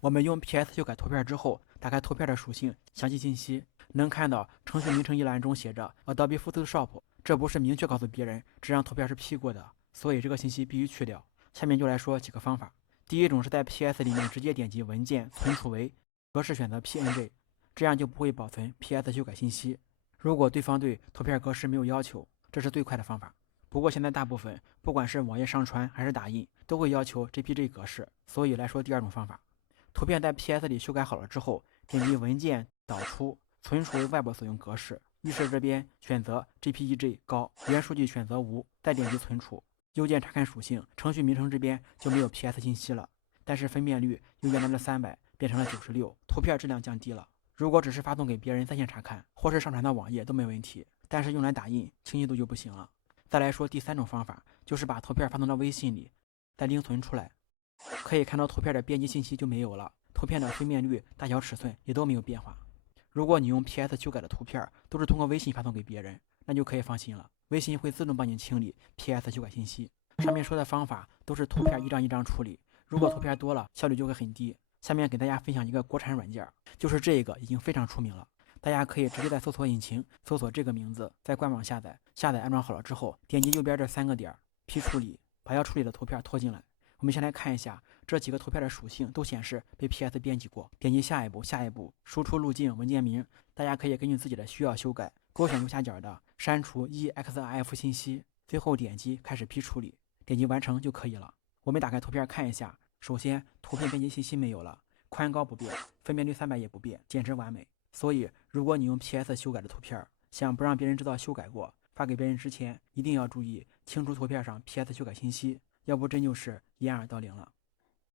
我们用 PS 修改图片之后，打开图片的属性详细信息，能看到程序名称一栏中写着 Adobe Photoshop，这不是明确告诉别人这张图片是 P 过的，所以这个信息必须去掉。下面就来说几个方法。第一种是在 PS 里面直接点击文件存储为，格式选择 PNG，这样就不会保存 PS 修改信息。如果对方对图片格式没有要求，这是最快的方法。不过现在大部分不管是网页上传还是打印，都会要求 JPG 格式，所以来说第二种方法。图片在 PS 里修改好了之后，点击文件导出，存储为 Web 所用格式。预设这边选择 JPEG 高，原数据选择无，再点击存储。右键查看属性，程序名称这边就没有 PS 信息了，但是分辨率由原来的300变成了96，图片质量降低了。如果只是发送给别人在线查看，或是上传到网页都没问题，但是用来打印，清晰度就不行了。再来说第三种方法，就是把图片发送到微信里，再另存出来。可以看到图片的编辑信息就没有了，图片的分辨率、大小、尺寸也都没有变化。如果你用 PS 修改的图片都是通过微信发送给别人，那就可以放心了，微信会自动帮你清理 PS 修改信息。上面说的方法都是图片一张一张处理，如果图片多了，效率就会很低。下面给大家分享一个国产软件，就是这个已经非常出名了，大家可以直接在搜索引擎搜索这个名字，在官网下载，下载安装好了之后，点击右边这3个点批处理，把要处理的图片拖进来。我们先来看一下这几个图片的属性都显示被 PS 编辑过，点击下一步，下一步输出路径文件名，大家可以根据自己的需要修改，勾选右下角的删除 EXIF 信息，最后点击开始批处理，点击完成就可以了。我们打开图片看一下，首先图片编辑信息没有了，宽高不变，分辨率300也不变，简直完美。所以如果你用 PS 修改的图片，想不让别人知道修改过，发给别人之前一定要注意清除图片上 PS 修改信息，要不真就是掩耳盗铃了。